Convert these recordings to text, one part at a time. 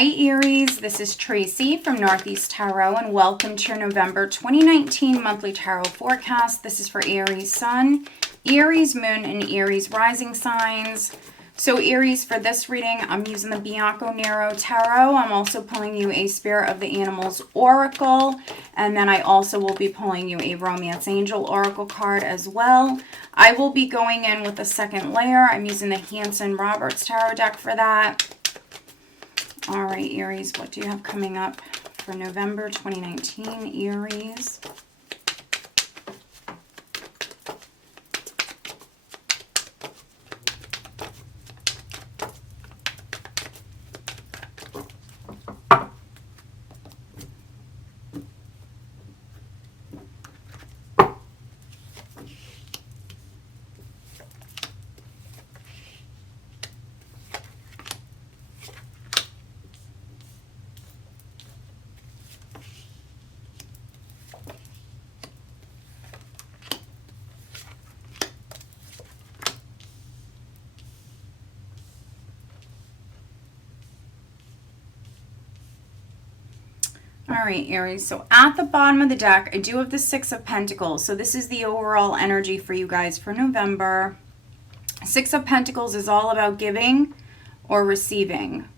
Hi Aries, this is Tracy from Northeast Tarot and welcome to your November 2019 monthly tarot forecast. This is for Aries Sun, Aries Moon, and Aries Rising signs. So Aries, for this reading, I'm using the Bianco Nero Tarot. I'm also pulling you a Spirit of the Animals Oracle, and then I also will be pulling you a Romance Angel Oracle card as well. I will be going in with a second layer. I'm using the Hanson Roberts Tarot deck for that. All right, Aries, what do you have coming up for November 2019, Aries? All right, Aries, so at the bottom of the deck, I do have the Six of Pentacles. So this is the overall energy for you guys for November. Six of Pentacles is all about giving or receiving.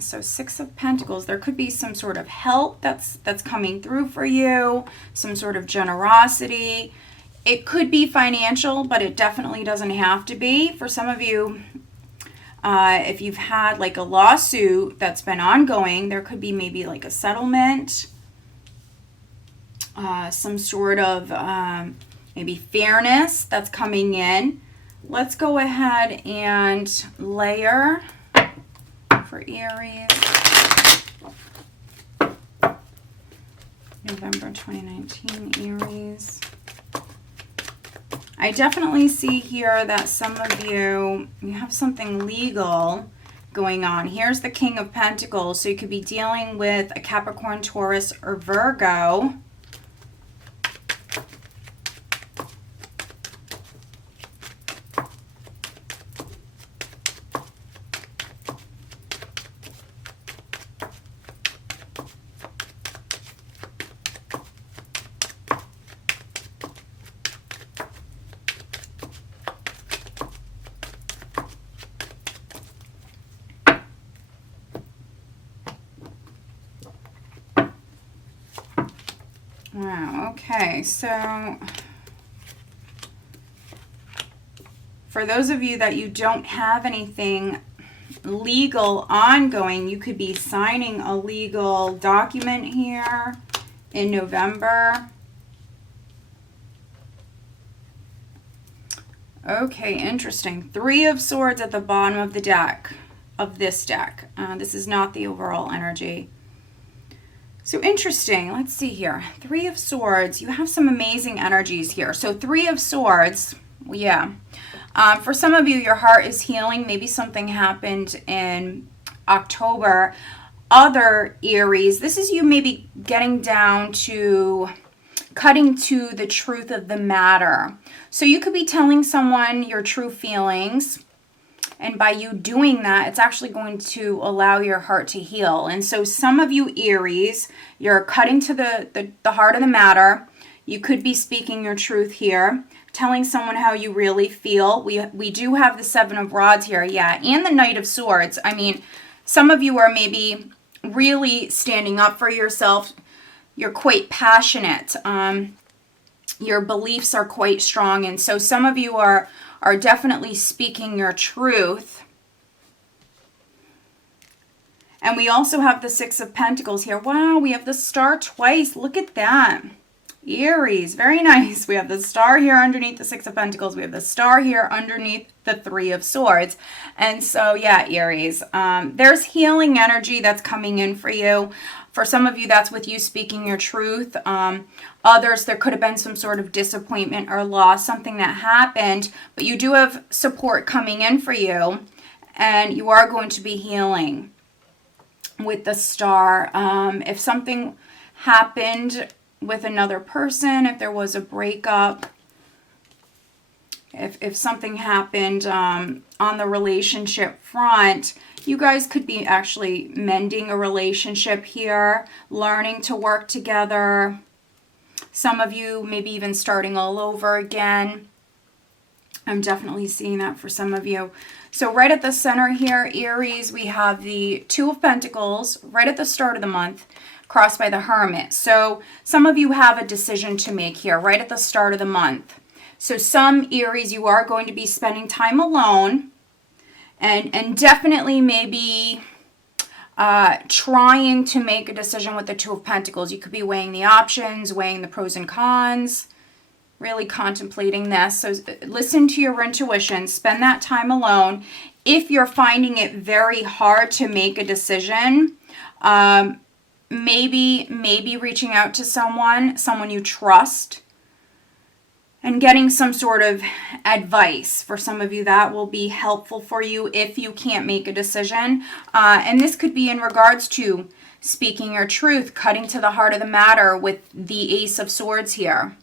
So Six of Pentacles, there could be some sort of help that's coming through for you, some sort of generosity. It could be financial, but it definitely doesn't have to be. For some of you, if you've had like a lawsuit that's been ongoing, there could be maybe like a settlement, some sort of maybe fairness that's coming in. Let's go ahead and layer for Aries. November 2019, Aries. I definitely see here that some of you have something legal going on. Here's the King of Pentacles. So you could be dealing with a Capricorn, Taurus, or Virgo. Wow, okay, so for those of you that you don't have anything legal ongoing, you could be signing a legal document here in November. Okay, interesting. Three of Swords at the bottom of the deck, of this deck. This is not the overall energy. So interesting. Let's see here. Three of Swords. You have some amazing energies here. So Three of Swords. Yeah. For some of you, your heart is healing. Maybe something happened in October. Other Aries, this is you maybe getting down to cutting to the truth of the matter. So you could be telling someone your true feelings. And by you doing that, it's actually going to allow your heart to heal. And so some of you Aries, you're cutting to the heart of the matter. You could be speaking your truth here, telling someone how you really feel. We do have the Seven of Rods here, yeah, and the Knight of Swords. I mean, some of you are maybe really standing up for yourself. You're quite passionate. Your beliefs are quite strong. And so some of you are definitely speaking your truth. And we also have the Six of Pentacles here. Wow, we have the Star twice. Look at that. Aries, very nice. We have the Star here underneath the Six of Pentacles. We have the Star here underneath the Three of Swords. And so, yeah, Aries, there's healing energy that's coming in for you. For some of you, that's with you speaking your truth. Others, there could have been some sort of disappointment or loss, something that happened, but you do have support coming in for you, and you are going to be healing with the Star. If something happened with another person, if there was a breakup, if something happened on the relationship front, You guys could be actually mending a relationship here, learning to work together. Some of you maybe even starting all over again. I'm definitely seeing that for some of you. So right at the center here, Aries, we have the Two of Pentacles right at the start of the month, crossed by the Hermit. So some of you have a decision to make here right at the start of the month. So some Aries, you are going to be spending time alone and definitely maybe trying to make a decision with the Two of Pentacles. You could be weighing the options, weighing the pros and cons, really contemplating this. So listen to your intuition, spend that time alone. If you're finding it very hard to make a decision, maybe reaching out to someone you trust and getting some sort of advice. For some of you, that will be helpful for you if you can't make a decision. And this could be in regards to speaking your truth, cutting to the heart of the matter with the Ace of Swords here.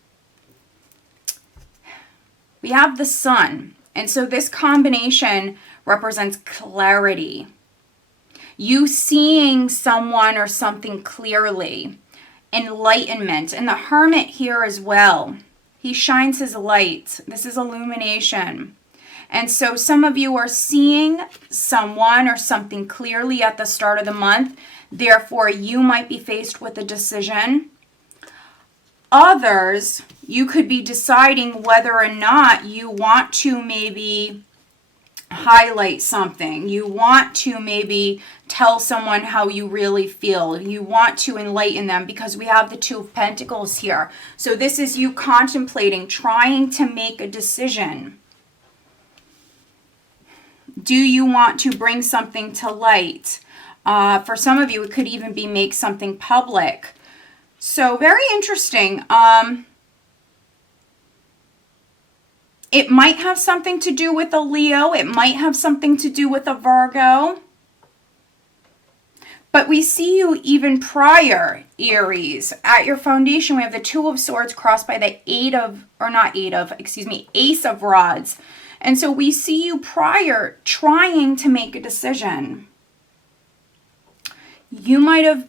We have the Sun, and so this combination represents clarity. You seeing someone or something clearly, enlightenment, and the Hermit here as well. He shines his light. This is illumination. And so some of you are seeing someone or something clearly at the start of the month. Therefore, you might be faced with a decision. Others, you could be deciding whether or not you want to maybe highlight something. You want to maybe tell someone how you really feel. You want to enlighten them because we have the Two of Pentacles here. So this is you contemplating, trying to make a decision. Do you want to bring something to light? For some of you, it could even be make something public. So very interesting. It might have something to do with a Leo. It might have something to do with a Virgo. But we see you even prior, Aries. At your foundation, we have the Two of Swords crossed by the Ace of Rods. And so we see you prior trying to make a decision. You might have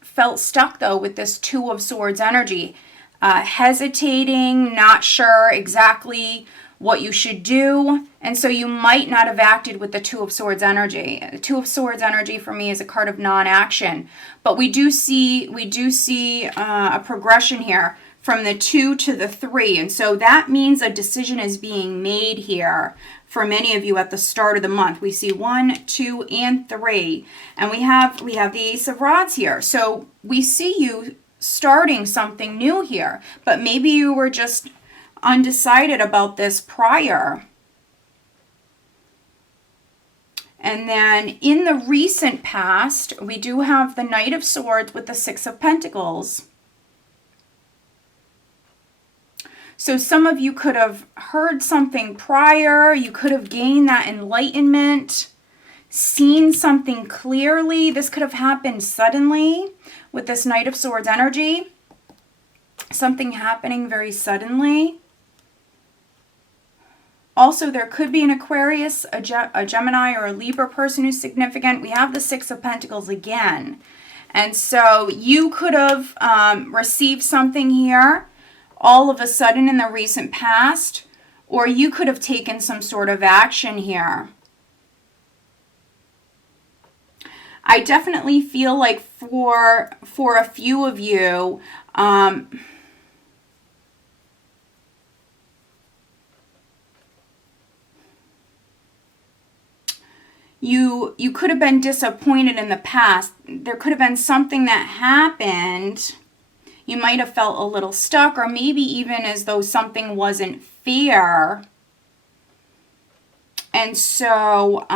felt stuck, though, with this Two of Swords energy. Hesitating, not sure exactly what you should do. And so you might not have acted with the Two of Swords energy. The Two of Swords energy for me is a card of non-action. But we do see a progression here from the 2 to the 3. And so that means a decision is being made here for many of you at the start of the month. We see 1, 2, and 3. And we have the Ace of Rods here. So we see you starting something new here. But maybe you were just undecided about this prior. And then in the recent past, we do have the Knight of Swords with the Six of Pentacles. So some of you could have heard something prior. You could have gained that enlightenment, seen something clearly. This could have happened suddenly with this Knight of Swords energy. Something happening very suddenly. Also, there could be an Aquarius, a Gemini, or a Libra person who's significant. We have the Six of Pentacles again. And so you could have received something here all of a sudden in the recent past, or you could have taken some sort of action here. I definitely feel like for a few of you, you could have been disappointed in the past. There could have been something that happened. You might have felt a little stuck, or maybe even as though something wasn't fair. And so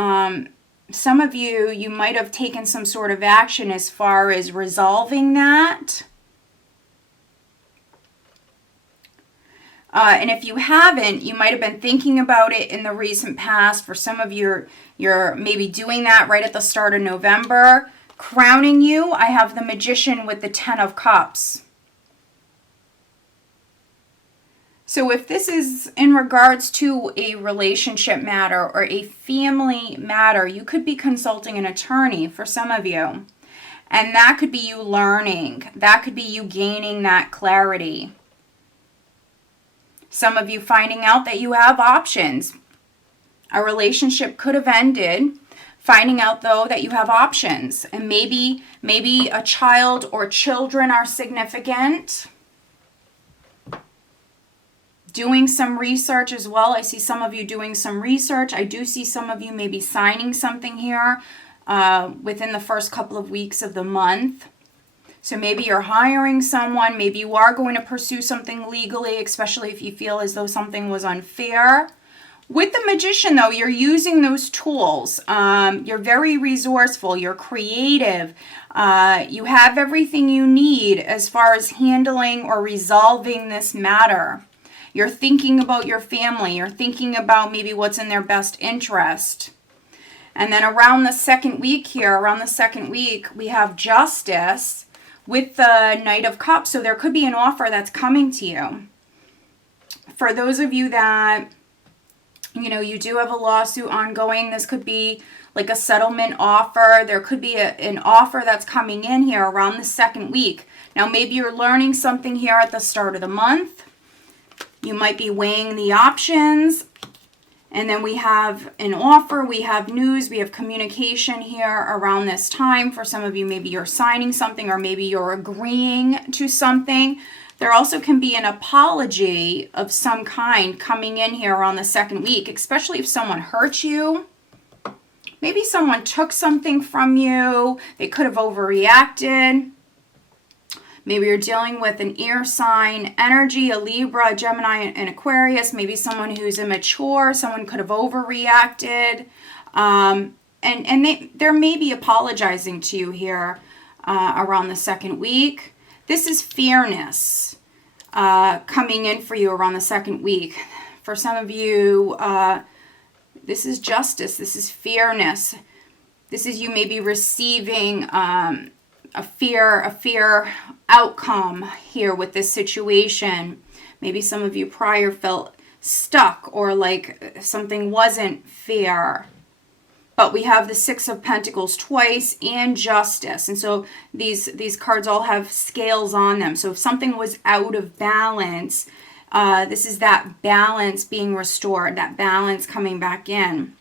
some of you might have taken some sort of action as far as resolving that. And if you haven't, you might have been thinking about it in the recent past. For some of you, you're maybe doing that right at the start of November. Crowning you, I have the Magician with the Ten of Cups. So if this is in regards to a relationship matter or a family matter, you could be consulting an attorney for some of you. And that could be you learning. That could be you gaining that clarity. Some of you finding out that you have options. A relationship could have ended. Finding out, though, that you have options. And maybe a child or children are significant. Doing some research as well. I see some of you doing some research. I do see some of you maybe signing something here within the first couple of weeks of the month. So maybe you're hiring someone. Maybe you are going to pursue something legally, especially if you feel as though something was unfair. With the Magician, though, you're using those tools. You're very resourceful. You're creative. You have everything you need as far as handling or resolving this matter. You're thinking about your family. You're thinking about maybe what's in their best interest. And then around the second week here, we have Justice with the Knight of Cups. So there could be an offer that's coming to you. For those of you that, you do have a lawsuit ongoing, this could be like a settlement offer. There could be an offer that's coming in here around the second week. Now, maybe you're learning something here at the start of the month. You might be weighing the options. And then we have an offer, we have news, we have communication here around this time. For some of you, maybe you're signing something or maybe you're agreeing to something. There also can be an apology of some kind coming in here around the second week, especially if someone hurt you. Maybe someone took something from you. They could have overreacted. Maybe you're dealing with an air sign energy, a Libra, a Gemini, and Aquarius. Maybe someone who's immature. Someone could have overreacted. They're maybe apologizing to you here around the second week. This is fairness coming in for you around the second week. For some of you, this is justice. This is fairness. This is you maybe receiving a fair outcome here with this situation. Maybe some of you prior felt stuck or like something wasn't fair. But we have the Six of Pentacles twice and Justice. And so these cards all have scales on them. So if something was out of balance, this is that balance being restored, that balance coming back in.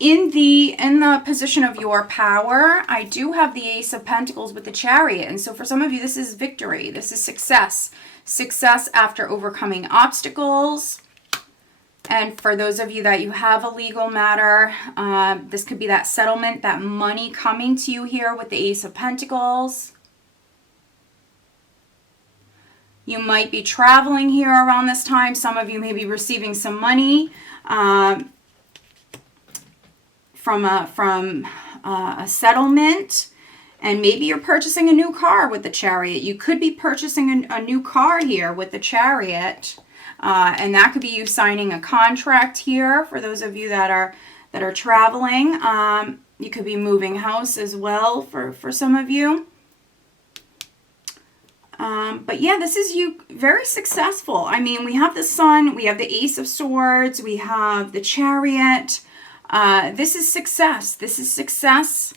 In the position of your power, I do have the Ace of Pentacles with the Chariot. And so for some of you, this is victory. This is success. Success after overcoming obstacles. And for those of you that you have a legal matter, this could be that settlement, that money coming to you here with the Ace of Pentacles. You might be traveling here around this time. Some of you may be receiving some money from a settlement. And maybe you're purchasing a new car with the Chariot. You could be purchasing a new car here with the Chariot. And that could be you signing a contract here for those of you that are traveling. You could be moving house as well for some of you. But yeah, this is you very successful. I mean, we have the Sun, we have the Ace of Swords, we have the Chariot. This is success. This is success.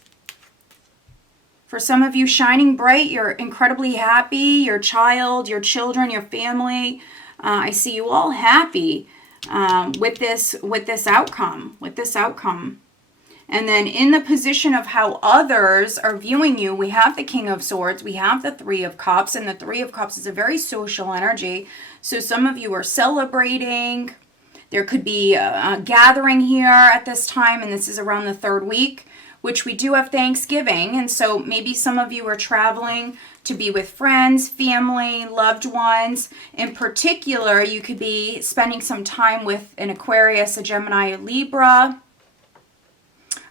For some of you, shining bright, you're incredibly happy. Your child, your children, your family. I see you all happy with this outcome. And then in the position of how others are viewing you, we have the King of Swords, we have the Three of Cups, and the Three of Cups is a very social energy. So some of you are celebrating. There could be a gathering here at this time, and this is around the third week, which we do have Thanksgiving. And so maybe some of you are traveling to be with friends, family, loved ones. In particular, you could be spending some time with an Aquarius, a Gemini, a Libra.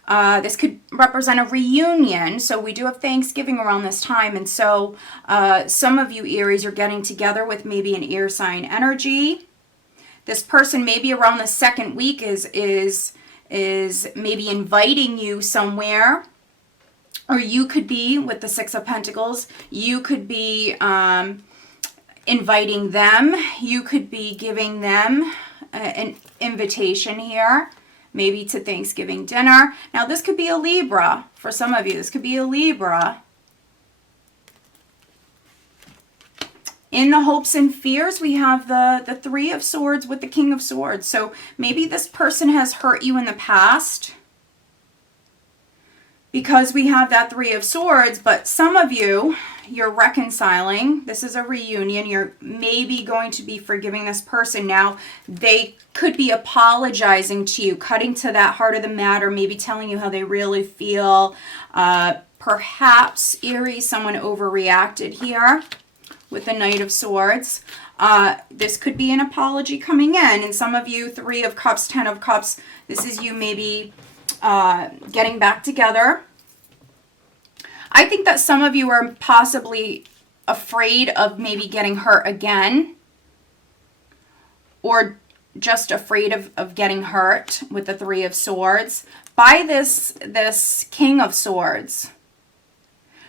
This could represent a reunion. So we do have Thanksgiving around this time. And so some of you Aries are getting together with maybe an air sign energy. This person maybe around the second week is maybe inviting you somewhere. Or you could be, with the Six of Pentacles, you could be inviting them. You could be giving them an invitation here, maybe to Thanksgiving dinner. Now, this could be a Libra for some of you. This could be a Libra. In the hopes and fears, we have the Three of Swords with the King of Swords. So maybe this person has hurt you in the past because we have that Three of Swords, but some of you, you're reconciling. This is a reunion. You're maybe going to be forgiving this person now. They could be apologizing to you, cutting to that heart of the matter, maybe telling you how they really feel. Perhaps, Aries, someone overreacted here with the Knight of Swords. This could be an apology coming in. And some of you, Three of Cups, Ten of Cups, this is you maybe getting back together. I think that some of you are possibly afraid of maybe getting hurt again, or just afraid of getting hurt with the Three of Swords by this King of Swords.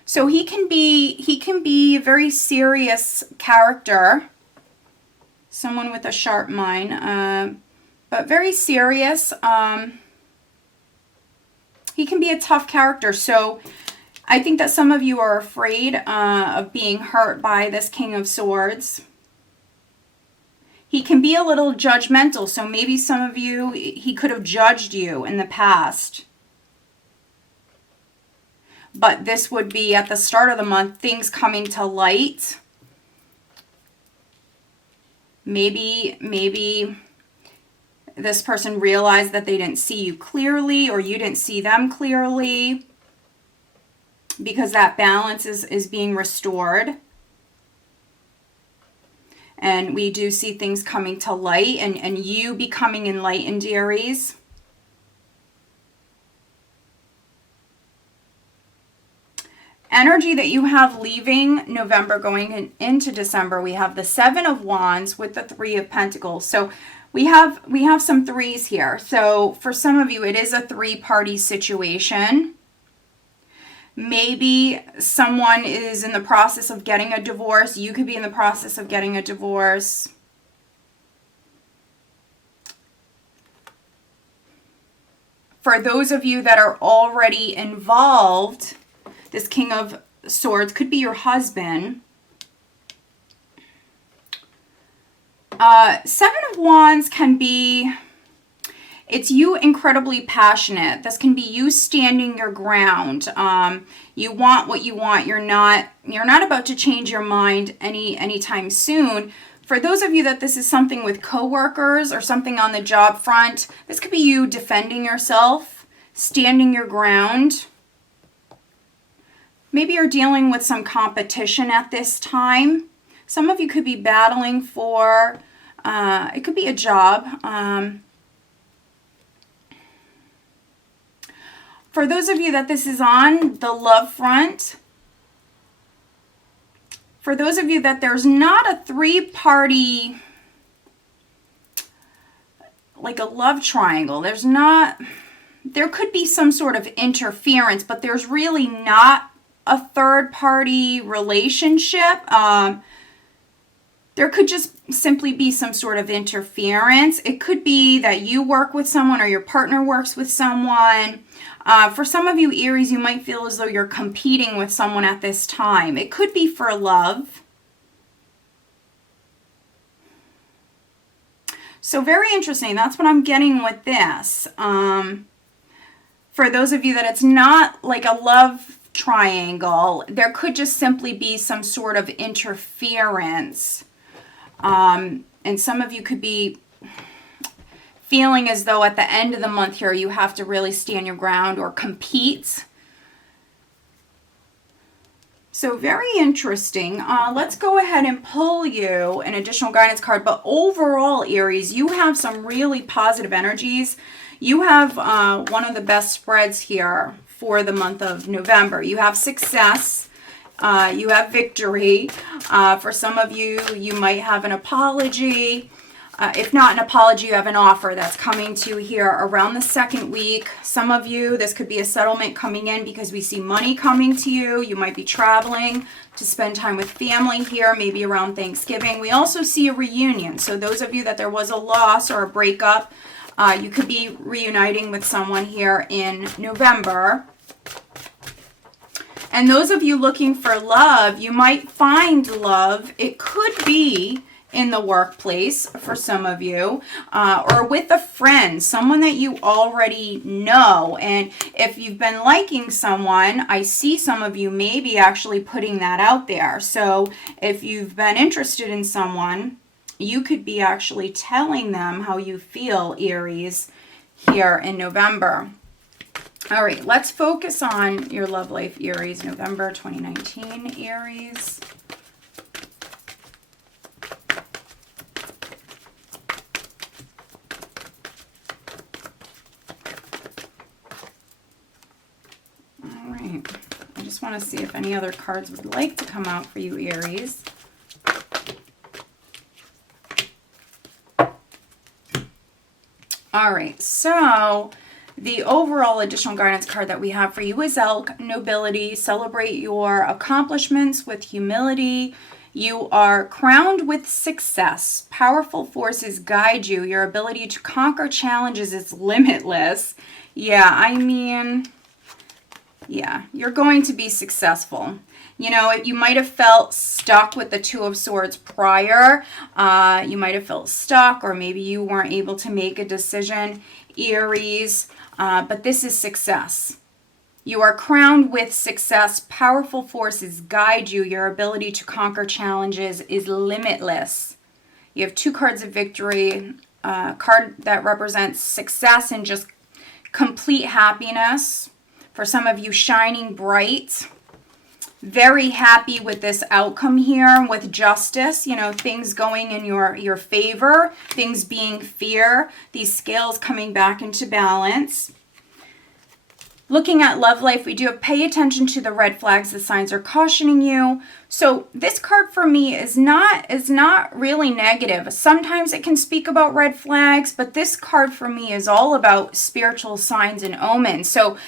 So he can be a very serious character, someone with a sharp mind, but very serious. He can be a tough character. So I think that some of you are afraid of being hurt by this King of Swords. He can be a little judgmental. So maybe some of you, he could have judged you in the past. But this would be at the start of the month, things coming to light. Maybe this person realized that they didn't see you clearly, or you didn't see them clearly, because that balance is being restored. And we do see things coming to light, and you becoming enlightened, Aries. Energy that you have leaving November going into December, we have the Seven of Wands with the Three of Pentacles. So we have some threes here. So for some of you, it is a three-party situation. Maybe someone is in the process of getting a divorce. You could be in the process of getting a divorce. For those of you that are already involved, this King of Swords could be your husband. Seven of Wands can be, it's you incredibly passionate. This can be you standing your ground. You want what you want. You're not about to change your mind anytime soon. For those of you that this is something with coworkers or something on the job front, this could be you defending yourself, standing your ground. Maybe you're dealing with some competition at this time. Some of you could be battling for, it could be a job. For those of you that this is on the love front, for those of you that there's not a three-party, like a love triangle, there could be some sort of interference, but there's really not a third-party relationship. There could just simply be some sort of interference. It could be that you work with someone or your partner works with someone. For some of you, Aries, you might feel as though you're competing with someone at this time. It could be for love. So very interesting. That's what I'm getting with this. For those of you that it's not like a love triangle, there could just simply be some sort of interference. And some of you could be feeling as though at the end of the month here you have to really stand your ground or compete. So very interesting. Let's go ahead and pull you an additional guidance card. But overall, Aries, you have some really positive energies. You have one of the best spreads here for the month of November. You have success. You have victory. For some of you, you might have an apology. If not an apology, you have an offer that's coming to you here around the second week. Some of you, this could be a settlement coming in because we see money coming to you. You might be traveling to spend time with family here, maybe around Thanksgiving. We also see a reunion. So those of you that there was a loss or a breakup, you could be reuniting with someone here in November. And those of you looking for love, you might find love. It could be in the workplace for some of you, or with a friend, someone that you already know. And if you've been liking someone, I see some of you maybe actually putting that out there. So if you've been interested in someone, you could be actually telling them how you feel, Aries, here in November. All right, let's focus on your love life, Aries, November 2019, Aries. I just want to see if any other cards would like to come out for you, Aries. All right, so the overall additional guidance card that we have for you is Elk, Nobility. Celebrate your accomplishments with humility. You are crowned with success. Powerful forces guide you. Your ability to conquer challenges is limitless. Yeah, I mean, yeah, you're going to be successful. You know, you might have felt stuck with the Two of Swords prior. You might have felt stuck, or maybe you weren't able to make a decision, Aries. But this is success. You are crowned with success. Powerful forces guide you. Your ability to conquer challenges is limitless. You have two cards of victory. A card that represents success and just complete happiness. For some of you, shining bright. Very happy with this outcome here, with justice, you know, things going in your favor, things being fair, these scales coming back into balance. Looking at love life, we do have pay attention to the red flags. The signs are cautioning you. So this card for me is not really negative. Sometimes it can speak about red flags, but this card for me is all about spiritual signs and omens. So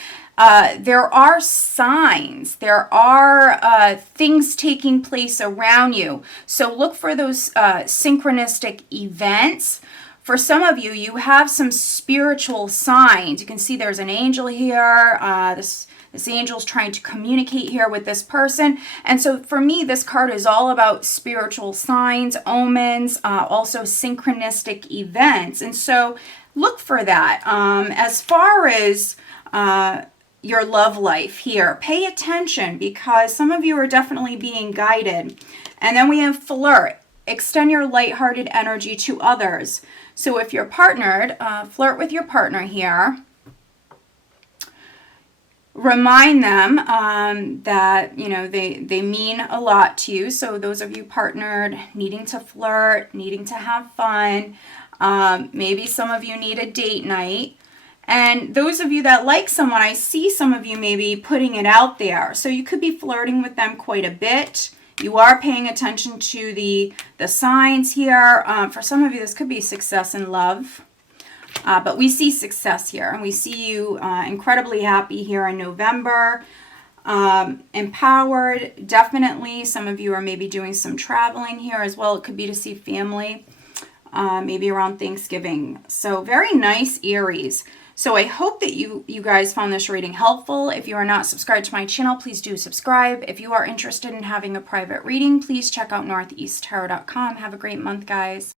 there are signs, there are things taking place around you. So look for those synchronistic events. For some of you, you have some spiritual signs. You can see there's an angel here. This angel's trying to communicate here with this person. And so for me, this card is all about spiritual signs, omens, also synchronistic events. And so look for that. As far as your love life here, pay attention, because some of you are definitely being guided. And then we have flirt. Extend your lighthearted energy to others. So if you're partnered, flirt with your partner here. Remind them that, you know, they mean a lot to you. So those of you partnered, needing to flirt, needing to have fun. Maybe some of you need a date night. And those of you that like someone, I see some of you maybe putting it out there. So you could be flirting with them quite a bit. You are paying attention to the signs here. For some of you, this could be success in love. But we see success here. And we see you incredibly happy here in November. Empowered, definitely. Some of you are maybe doing some traveling here as well. It could be to see family, maybe around Thanksgiving. So very nice, Aries. So I hope that you guys found this reading helpful. If you are not subscribed to my channel, please do subscribe. If you are interested in having a private reading, please check out northeasttarot.com. Have a great month, guys.